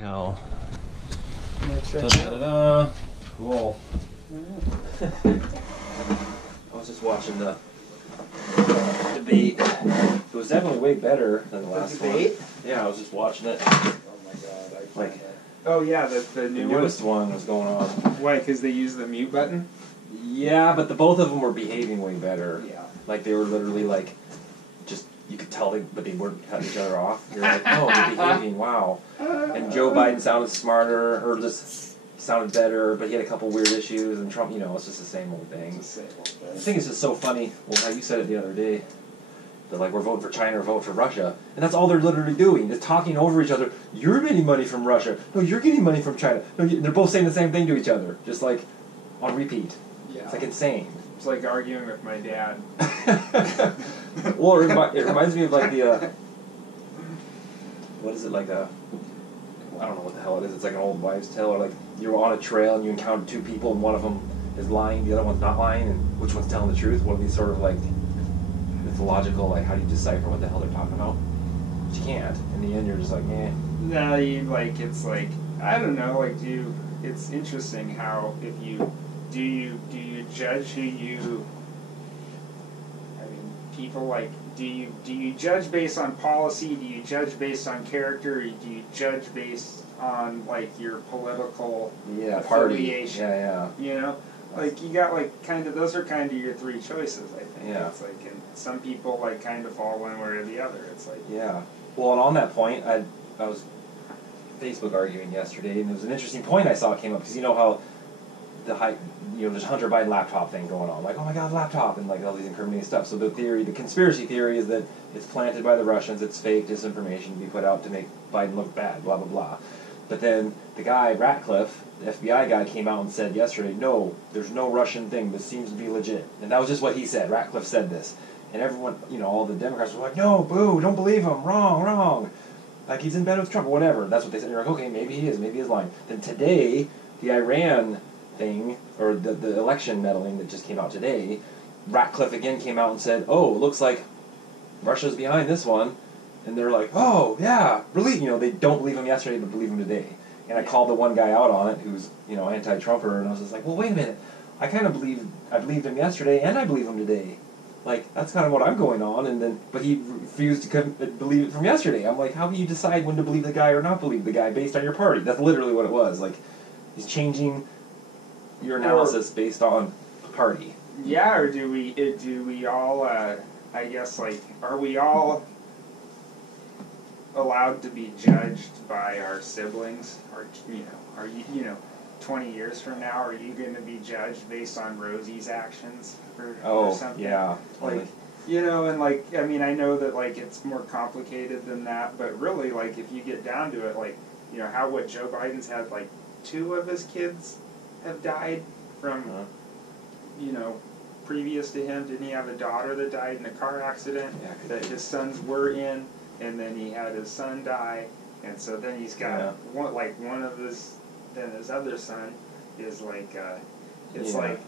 Go. Da-da-da-da. Cool. I was just watching the debate. It was definitely way better than the last debate? one. Yeah, I was just watching it. Oh my god. Like, oh yeah, the the new newest one was going on. Why? Because they use the mute button? Yeah, but both of them were behaving way better. Yeah. Like, they were literally like, just, you could tell but they weren't cutting each other off. You're like, oh, they're behaving, wow. And Joe Biden sounded smarter, or just sounded better, but he had a couple weird issues, and Trump, it's just the same old thing. It's the same old thing. The thing is just so funny, well, how you said it the other day, that like, we're voting for China or voting for Russia, and that's all they're literally doing, is talking over each other. You're getting money from Russia. No, you're getting money from China. No, they're both saying the same thing to each other, just like, on repeat. Yeah. It's like insane. It's like arguing with my dad. Well, it reminds me of like the, what is it, like I don't know what the hell it is. It's like an old wives' tale, or like you're on a trail and you encounter two people and one of them is lying, the other one's not lying, and which one's telling the truth? One of these sort of like mythological, like how do you decipher what the hell they're talking about? But you can't. In the end, you're just like, eh. No, it's like, I don't know, like, it's interesting how if you, do you judge who you, I mean, people like, do you judge based on policy, do you judge based on character, or do you judge based on, like, your political affiliation? Yeah. You know? Like, you got, like, kind of, those are kind of your three choices, I think. Yeah. It's like, and some people, like, kind of fall one way or the other. It's like... Yeah. Well, and on that point, I was Facebook arguing yesterday, and there was an interesting point I saw came up, because you know how there's Hunter Biden laptop thing going on, like, oh my god, laptop, and like all these incriminating stuff. So the conspiracy theory is that it's planted by the Russians, it's fake disinformation to be put out to make Biden look bad, blah, blah, blah. But then the guy, Ratcliffe, the FBI guy, came out and said yesterday, no, there's no Russian thing, this seems to be legit. And that was just what he said. Ratcliffe said this. And everyone, all the Democrats were like, no, boo, don't believe him, wrong. Like, he's in bed with Trump, or whatever. That's what they said. And you're like, okay, maybe he is, maybe he's lying. Then today, the Iran thing, or the election meddling that just came out today, Ratcliffe again came out and said, oh, it looks like Russia's behind this one. And they're like, oh, yeah, they don't believe him yesterday, but believe him today. And I called the one guy out on it who's, anti-Trumper, and I was just like, well, wait a minute. I believed him yesterday, and I believe him today. Like, that's kind of what I'm going on, but he refused to believe it from yesterday. I'm like, how do you decide when to believe the guy or not believe the guy based on your party? That's literally what it was. Like, he's changing your analysis based on party. Yeah, or do we all, I guess, like, are we all allowed to be judged by our siblings? Or, are you, 20 years from now, are you going to be judged based on Rosie's actions or something? Yeah. Like, and like, I mean, I know that, like, it's more complicated than that, but really, like, if you get down to it, like, what Joe Biden's had, like, 2 of his kids have died from, previous to him. Didn't he have a daughter that died in a car accident that his sons were in, and then he had his son die, and so then he's got one of his, then his other son is like, it's like,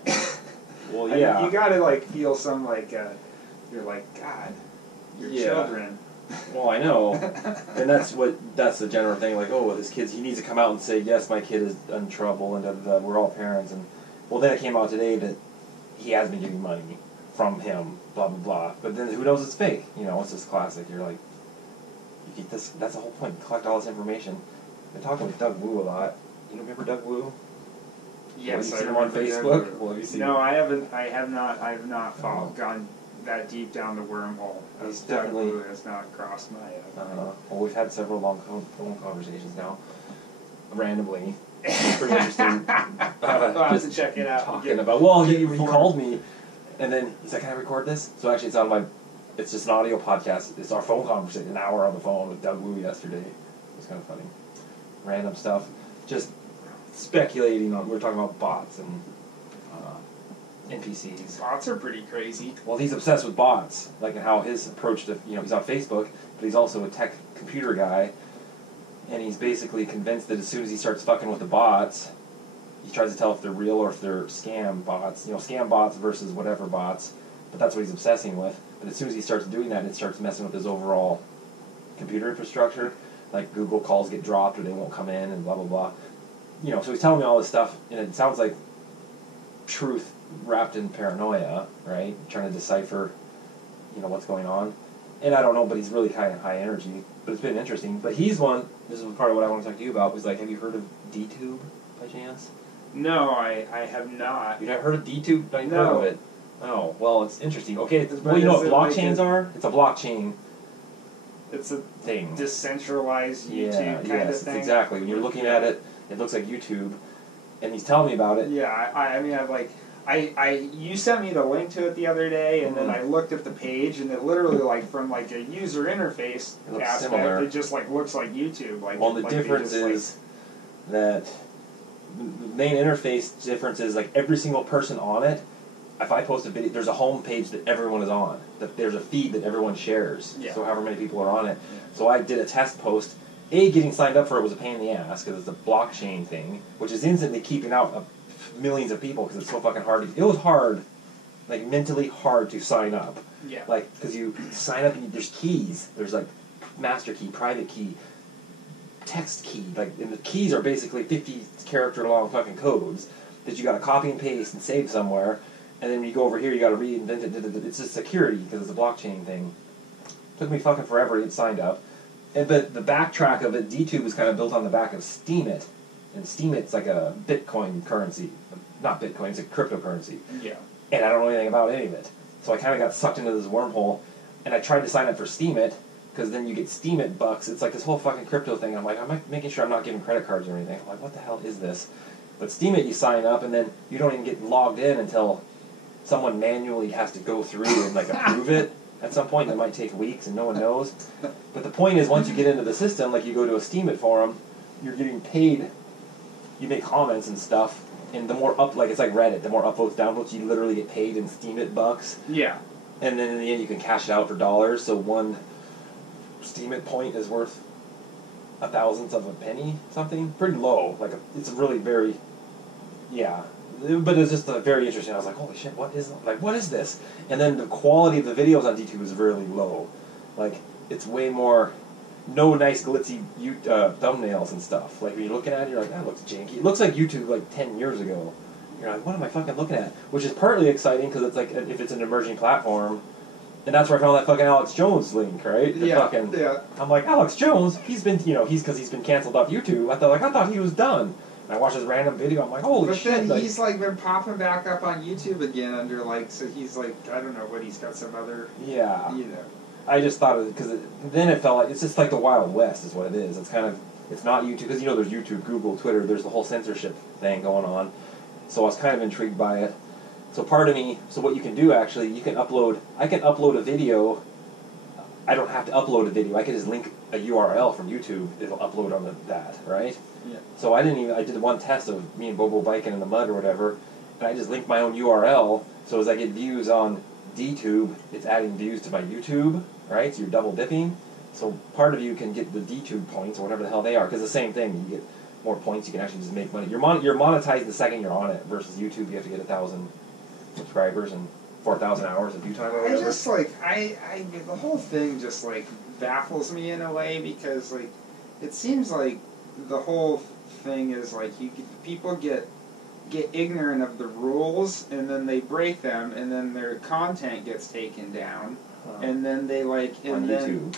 well, I yeah, mean, you gotta like feel some like, you're like, God, your children. Well, I know, and that's the general thing. Like, oh, this kid, he needs to come out and say, yes, my kid is in trouble, and we're all parents. And well, then it came out today that he has been getting money from him, blah blah blah. But then who knows it's fake? It's just classic. You're like, you keep this. That's the whole point. Collect all this information. I've been talking with Doug Wu a lot. You remember Doug Wu? Yes, have you seen him on Facebook? Well, have you seen No, I haven't. I have not. I have not gone that deep down the wormhole. He's Doug definitely Wu has not crossed my. Well, we've had several long phone conversations now, randomly. It's pretty interesting. I'll have to check it out. Talking about. Well, he called me, and then he's like, "Can I record this?" So actually, it's on my. It's just an audio podcast. It's our phone conversation. An hour on the phone with Doug Wu yesterday. It was kind of funny. Random stuff. Just speculating on. We were talking about bots and NPCs. Bots are pretty crazy. Well, he's obsessed with bots, like how his approach to, he's on Facebook, but he's also a tech computer guy, and he's basically convinced that as soon as he starts fucking with the bots, he tries to tell if they're real or if they're scam bots, scam bots versus whatever bots, but that's what he's obsessing with. But as soon as he starts doing that, it starts messing with his overall computer infrastructure. like Google calls get dropped or they won't come in and blah blah blah. You know, so he's telling me all this stuff, and it sounds like truth wrapped in paranoia, right? Trying to decipher, you know, what's going on. And I don't know, but he's really kind of high energy. But it's been interesting. But he's one, this is part of what I want to talk to you about, was like, have you heard of D.Tube by chance? No, I have not. You've never heard of D.Tube? I've No. heard of it. Oh, well, it's interesting. Okay, But well, you know is what it blockchains like are? It's a blockchain It's a thing. decentralized YouTube kind yes, of thing. exactly. When you're looking at it, it looks like YouTube. And he's telling me about it. Yeah, I mean, you sent me the link to it the other day, and then I looked at the page, and it literally, like, from, like, a user interface It looks aspect, similar. it just, like, looks like YouTube. Like, Well, the like difference they just, is that the main interface difference is, like, every single person on it, if I post a video, there's a home page that everyone is on. That there's a feed that everyone shares. Yeah. So however many people are on it. Yeah. So I did a test post. Getting signed up for it was a pain in the ass because it's a blockchain thing, which is instantly keeping out millions of people because it's so fucking hard. It was hard, like mentally hard to sign up. Yeah. Like, because you sign up and there's keys. There's like master key, private key, text key. Like, and the keys are basically 50-character long fucking codes that you got to copy and paste and save somewhere. And then when you go over here, you got to reinvent it. It's just security because it's a blockchain thing. Took me fucking forever to get signed up. But the backtrack of it, D.Tube is kind of built on the back of Steemit. And Steemit's like a Bitcoin currency. Not Bitcoin, it's a cryptocurrency. Yeah. And I don't know anything about any of it. So I kind of got sucked into this wormhole. And I tried to sign up for Steemit, because then you get Steemit bucks. It's like this whole fucking crypto thing. I'm like, I'm making sure I'm not giving credit cards or anything. I'm like, what the hell is this? But Steemit, you sign up, and then you don't even get logged in until someone manually has to go through and like approve it. At some point, that might take weeks, and no one knows. But the point is, once you get into the system, like you go to a Steemit forum, you're getting paid. You make comments and stuff, and the more like it's like Reddit. The more upvotes, downvotes, you literally get paid in Steemit bucks. Yeah. And then in the end, you can cash it out for dollars. So one Steemit point is worth a thousandth of a penny, something pretty low. Like it's really very, yeah. But it's just very interesting. I was like, holy shit, what is this? And then the quality of the videos on D.Tube is really low. Like, it's way more, no nice glitzy thumbnails and stuff. Like, when you're looking at it, you're like, that looks janky. It looks like YouTube like 10 years ago. You're like, what am I fucking looking at? Which is partly exciting because it's like, if it's an emerging platform, and that's where I found that fucking Alex Jones link, right? Yeah. I'm like, Alex Jones, he's been canceled off YouTube. I thought he was done. And I watched this random video. I'm like, holy shit! But then he's like been popping back up on YouTube again under like, so he's like, I don't know what he's got, some other, yeah. you know. I just thought of it because then it felt like it's just like the Wild West is what it is. It's kind of, it's not YouTube because there's YouTube, Google, Twitter. There's the whole censorship thing going on. So I was kind of intrigued by it. So part of me, so what you can do actually, I can upload a video. I don't have to upload a video. I can just link a URL from YouTube. It'll upload on that, right? Yeah. So I did one test of me and Bobo biking in the mud or whatever, and I just linked my own URL. So as I get views on D.Tube, it's adding views to my YouTube, right? So you're double dipping. So part of you can get the D.Tube points or whatever the hell they are, because the same thing. You get more points, you can actually just make money. You're monetized the second you're on it, versus YouTube, you have to get 1,000 subscribers and 4,000 hours of view time or whatever. I just like, the whole thing just like baffles me in a way because like, it seems like the whole thing is like people get ignorant of the rules and then they break them and then their content gets taken down and then they like on YouTube.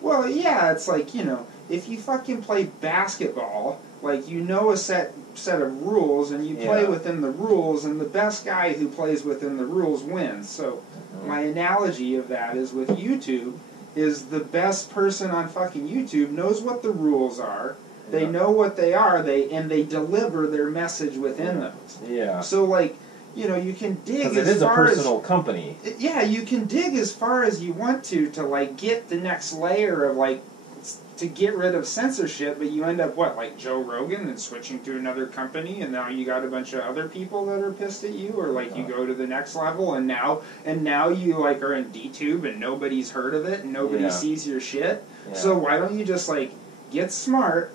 Well, yeah, it's like, you know, if you fucking play basketball, like you know a set of rules and you play within the rules and the best guy who plays within the rules wins. So my analogy of that is with YouTube is the best person on fucking YouTube knows what the rules are. They know what they are, and they deliver their message within those. Yeah. So like, you know, you can dig as far as... Because it is a personal company. Yeah, you can dig as far as you want to like get the next layer of like, to get rid of censorship, but you end up what, like Joe Rogan and switching to another company, and now you got a bunch of other people that are pissed at you, or like you go to the next level, and now you like are in D.Tube and nobody's heard of it and nobody sees your shit. Yeah. So why don't you just like get smart,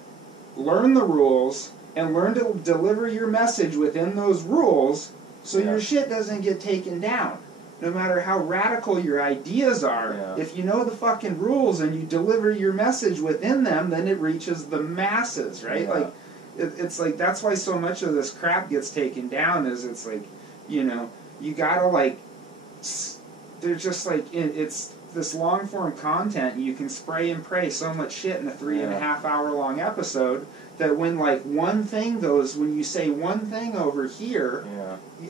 learn the rules, and learn to deliver your message within those rules, so your shit doesn't get taken down. no matter how radical your ideas are, Yeah. if you know the fucking rules and you deliver your message within them, then it reaches the masses, right? Yeah. Like, it's like, that's why so much of this crap gets taken down, is it's like, you know, you gotta like, they're just like, it's this long form content, and you can spray and pray so much shit in a 3.5 hour long episode, that when like one thing goes, when you say one thing over here,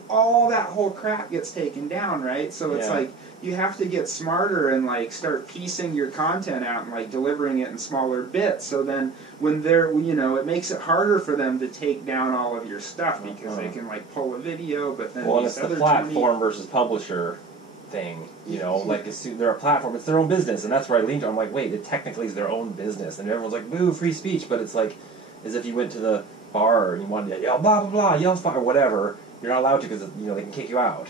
all that whole crap gets taken down, right? So it's like, you have to get smarter and like start piecing your content out and like delivering it in smaller bits, so then when they're, you know, it makes it harder for them to take down all of your stuff, because they can like pull a video, but then well, it's the platform versus publisher thing, you know, like they're a platform, it's their own business, and that's where I leaned on. I'm like, wait, it technically is their own business, and everyone's like, boo, free speech, but it's like, as if you went to the bar and you wanted to yell blah blah blah, yell fire, whatever, you're not allowed to, because, you know, they can kick you out.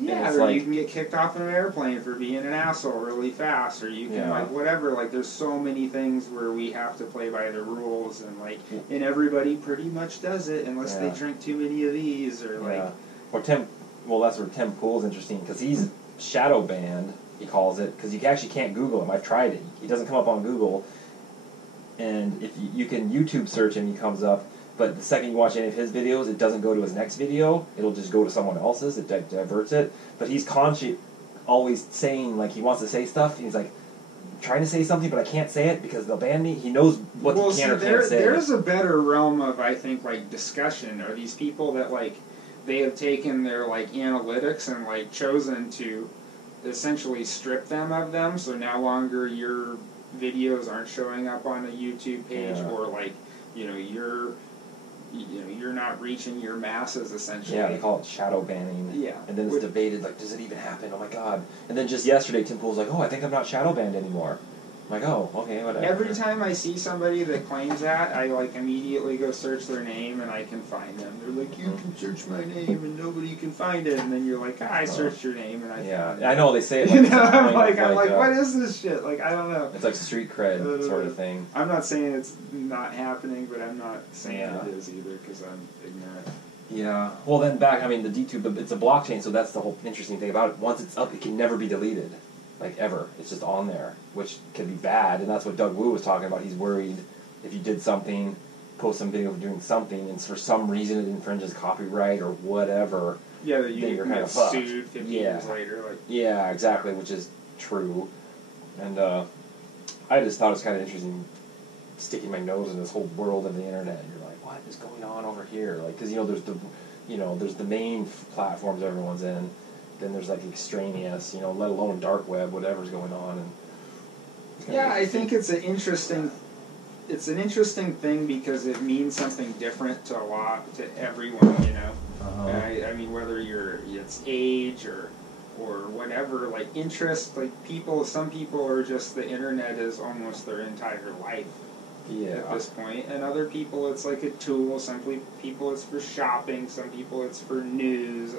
Yeah, or like, you can get kicked off an airplane for being an asshole really fast, or you can like whatever. Like, there's so many things where we have to play by the rules, and like, and everybody pretty much does it unless they drink too many of these, or like. Or Tim, well, that's where Tim Pool's interesting, because he's shadow banned, he calls it, because you actually can't Google him. I've tried it. He doesn't come up on Google, and if you can YouTube search him, he comes up. But the second you watch any of his videos, it doesn't go to his next video. It'll just go to someone else's. It diverts it. But he's always saying, like, he wants to say stuff. He's like, trying to say something, but I can't say it because they'll ban me. He knows what he can or can't say. There's a better realm of, I think, like, discussion. Are these people that, like, they have taken their, like, analytics and, like, chosen to essentially strip them of them, so no longer your videos aren't showing up on a YouTube page, or, like, you know, you're not reaching your masses, essentially. Yeah, they call it shadow banning. Yeah. And then it's debated, like, does it even happen? Oh my god. And then just yesterday, Tim Pool's like, oh, I think I'm not shadow banned anymore. I'm like, oh, okay, whatever. Every time I see somebody that claims that, I, like, immediately go search their name and I can find them. They're like, you can search my name and nobody can find it. And then you're like, I searched your name and I found it. I know, they say it like, I'm like, what is this shit? Like, I don't know. It's like street cred sort of thing. I'm not saying it's not happening, but I'm not saying it is either, because I'm ignorant. Yeah. Well, then back, I mean, the D.Tube, it's a blockchain, so that's the whole interesting thing about it. Once it's up, it can never be deleted. Like, ever. It's just on there, which can be bad, and that's what Doug Wu was talking about. He's worried if you did something, post some video of doing something, and for some reason it infringes copyright or whatever, that you're can kind get of fucked. sued 50 years later. Like. Yeah, exactly, which is true. And I just thought it was kind of interesting sticking my nose in this whole world of the internet, and you're like, what is going on over here? Like, because, there's the main platforms everyone's in, then there's like extraneous, let alone dark web, whatever's going on. And I think it's an interesting thing, because it means something different to everyone, I mean, whether it's age or whatever, like interest, like some people are just, the internet is almost their entire life. At this point, and other people it's like a tool. Some people it's for shopping. Some people it's for news.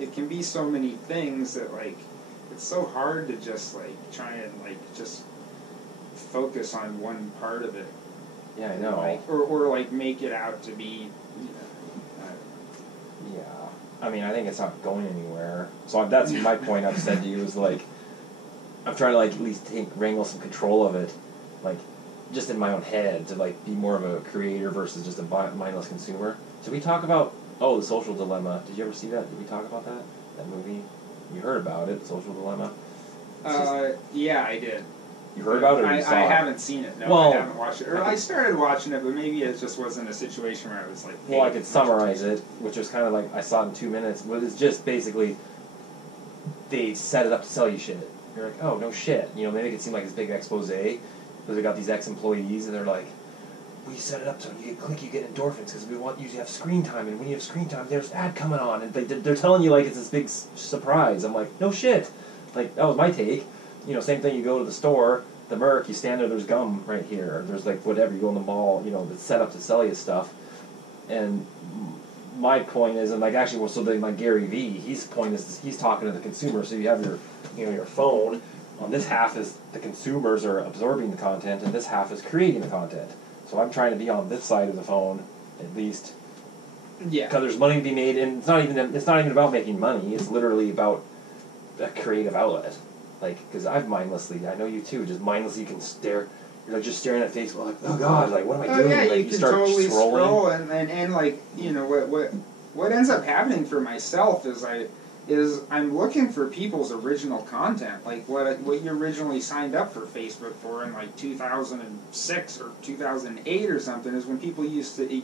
It can be so many things that, like, it's so hard to just like try and like just focus on one part of it. Yeah, I know. Like, or like make it out to be. Yeah, I mean, I think it's not going anywhere. So that's my point. I've said to you is like, I'm trying to like at least wrangle some control of it, like. Just in my own head, to like be more of a creator versus just a mindless consumer. Did we talk about The Social Dilemma? Did you ever see that? Did we talk about that movie? You heard about it, Social Dilemma? Yeah, I did. You heard about it? Or I haven't seen it. No, I haven't watched it. Or I started watching it, but maybe it just wasn't a situation where I was like. Well, I could summarize it, which was kind of like I saw it in 2 minutes. But it's just basically they set it up to sell you shit. You're like, oh no shit. They make it seem like this big expose. Because they got these ex-employees, and they're like, we set it up so you get endorphins, because we want you to have screen time, and when you have screen time, there's ad coming on, and they're telling you like it's this big surprise. I'm like, no shit. Like, that was my take. Same thing, you go to the store, the Merc, you stand there's gum right here, there's like whatever, you go in the mall, that's set up to sell you stuff. And my point is, and like actually, like Gary Vee, his point is, he's talking to the consumer, so you have your phone. On this half is the consumers are absorbing the content, and this half is creating the content. So I'm trying to be on this side of the phone, at least. Yeah. Because there's money to be made, and it's not even about making money. It's literally about a creative outlet. Like, because I've mindlessly, I know you too, just mindlessly you can stare. You're like just staring at Facebook, like, oh god, like what am I doing? Yeah, like, you can start totally scrolling. scroll, and like, you know, what ends up happening for myself is I'm looking for people's original content, like what you originally signed up for Facebook for in like 2006 or 2008 or something, is when people used to,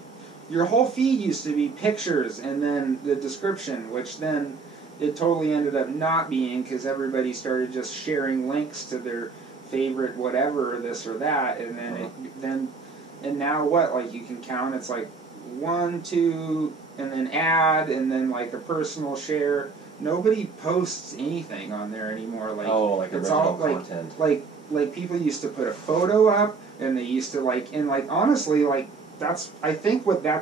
your whole feed used to be pictures and then the description, which then it totally ended up not being, because everybody started just sharing links to their favorite whatever, or this or that, and then and now what, like you can count, it's like 1, 2, and then add, and then like a personal share. Nobody posts anything on there anymore. Like, like it's original all content. Like people used to put a photo up, and they used to like honestly, like that's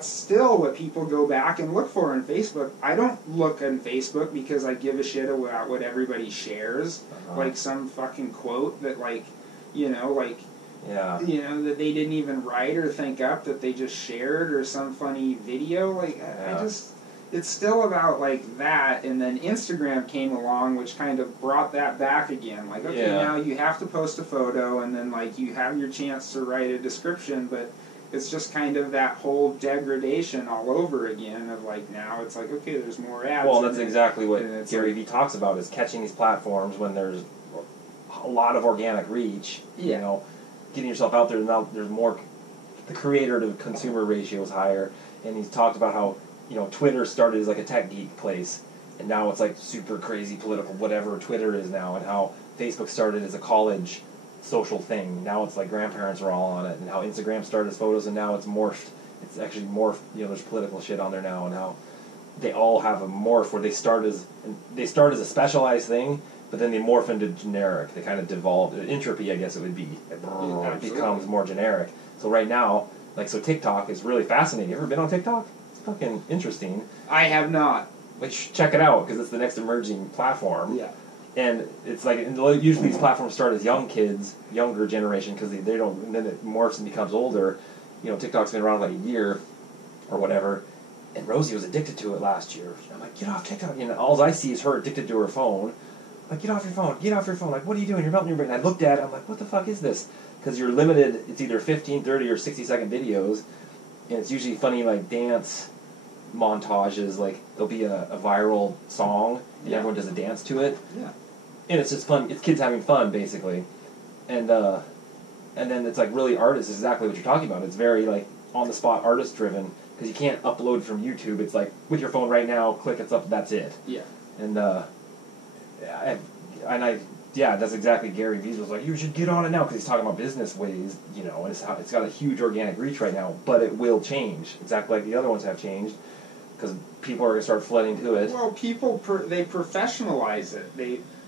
still what people go back and look for on Facebook. I don't look on Facebook because I give a shit about what everybody shares, like some fucking quote that that they didn't even write or think up, that they just shared, or some funny video. It's still about like that. And then Instagram came along, which kind of brought that back again. Like, okay, now you have to post a photo, and then like you have your chance to write a description, but it's just kind of that whole degradation all over again of like, now it's like, okay, there's more ads. Well, that's exactly what Gary Vee talks about, is catching these platforms when there's a lot of organic reach, you know, getting yourself out there. Now there's more, the creator to consumer ratio is higher, and he's talked about how, you know, Twitter started as like a tech geek place, and now it's like super crazy political, whatever Twitter is now, and how Facebook started as a college social thing. Now it's like grandparents are all on it, and how Instagram started as photos, and now it's morphed. It's actually morphed. You know, there's political shit on there now, and how they all have a morph where they start as a specialized thing, but then they morph into generic. They kind of devolve. Entropy, I guess it would be. It becomes more generic. So right now, like, so TikTok is really fascinating. You ever been on TikTok? It's fucking interesting. I have not. Like, check it out, because it's the next emerging platform. Yeah. And it's like, usually these platforms start as young kids, younger generation, because they don't, and then it morphs and becomes older. You know, TikTok's been around like a year or whatever, and Rosie was addicted to it last year. I'm like, get off TikTok. You know, all I see is her addicted to her phone. I'm like, get off your phone, get off your phone. Like, what are you doing? You're melting your brain. And I looked at it, I'm like, what the fuck is this? Because you're limited, it's either 15, 30, or 60-second videos, and it's usually funny, like, dance montages. Like, there'll be a viral song, and everyone does a dance to it. Yeah. And it's just fun. It's kids having fun, basically. And then it's like really artist, exactly what you're talking about. It's very like on-the-spot artist-driven, because you can't upload from YouTube. It's like, with your phone right now, click, it's up, that's it. Yeah. And that's exactly Gary Vee was like, you should get on it now, because he's talking about business ways, you know, and it's got a huge organic reach right now, but it will change, exactly like the other ones have changed, because people are going to start flooding to it. Well, people, they professionalize it.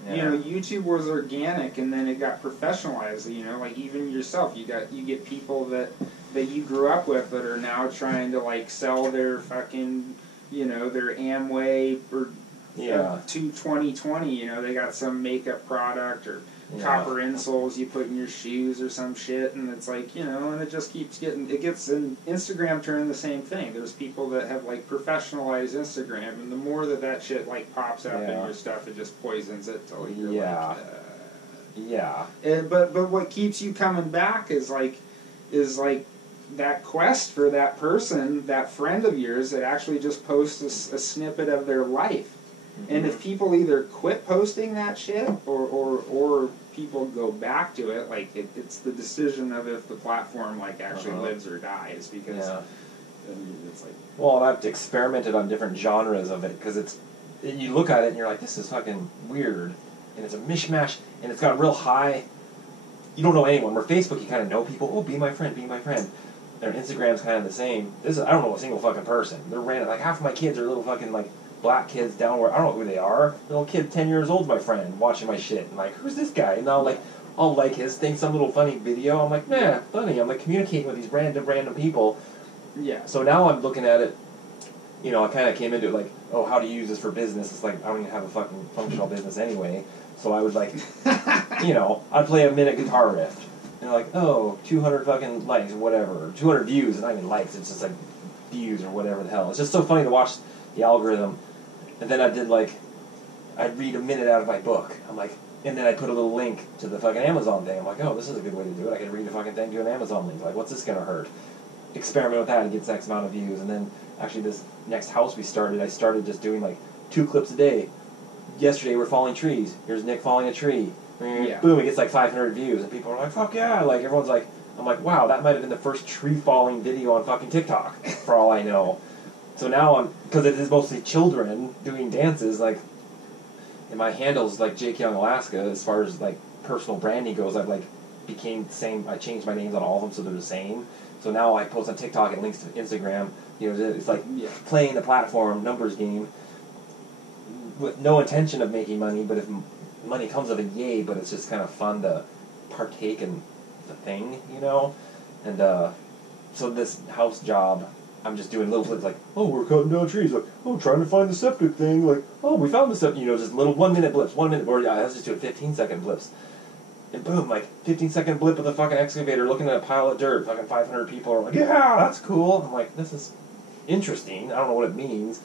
You know, YouTube was organic, and then it got professionalized. You know, like even yourself, you get people that you grew up with that are now trying to like sell their fucking, you know, their Amway or to 2020. You know, they got some makeup product or copper insoles you put in your shoes or some shit, and it's like, you know, and it just keeps getting, it gets in Instagram turning the same thing. There's people that have like professionalized Instagram, and the more that shit like pops up in your stuff, it just poisons it till you're like, but what keeps you coming back is like that quest for that person, that friend of yours that actually just posts a snippet of their life. And if people either quit posting that shit or people go back to it, like it's the decision of if the platform like actually lives or dies, because it's like... Well, I've experimented on different genres of it, because you look at it and you're like, this is fucking weird, and it's a mishmash, and it's got real high... You don't know anyone. Where Facebook, you kind of know people. Oh, be my friend, be my friend. And Instagram's kind of the same. I don't know a single fucking person. They're random. Like, half of my kids are little fucking, like, black kids down where I don't know who they are. Little kid, 10 years old, my friend, watching my shit. And like, who's this guy? And I'll like his thing, some little funny video. I'm like, nah, funny. I'm like communicating with these random people. Yeah. So now I'm looking at it. You know, I kind of came into it like, oh, how do you use this for business? It's like, I don't even have a fucking functional business anyway. So I would like, you know, I'd play a minute guitar riff. And like, oh, 200 fucking likes or whatever. 200 views, not even likes. It's just like views or whatever the hell. It's just so funny to watch the algorithm. And then I did like I'd read a minute out of my book. I'm like, and then I put a little link to the fucking Amazon thing. I'm like, oh, this is a good way to do it. I can read the fucking thing to an Amazon link. Like, what's this gonna hurt? Experiment with that and gets X amount of views. And then actually this next house we started, I started just doing like 2 clips a day. Yesterday we're falling trees. Here's Nick falling a tree. Yeah. Boom, it gets like 500 views. And people are like, fuck yeah. Like, everyone's like, I'm like, wow, that might have been the first tree falling video on fucking TikTok, for all I know. So now because it is mostly children doing dances, like, and my handle's like Jake Young Alaska, as far as like personal branding goes, I've like became the same. I changed my names on all of them so they're the same. So now I post on TikTok and links to Instagram. You know, it's like playing the platform numbers game with no intention of making money, but if money comes of it, yay, but it's just kind of fun to partake in the thing, you know? And so this house job, I'm just doing little clips like, oh, we're cutting down trees, like, oh, trying to find the septic thing, like, oh, we found the septic, you know, just little 1 minute blips, 1 minute, or I was just doing 15-second blips. And boom, like, 15-second blip with a fucking excavator looking at a pile of dirt, fucking 500 people are like, yeah, that's cool. I'm like, this is interesting, I don't know what it means.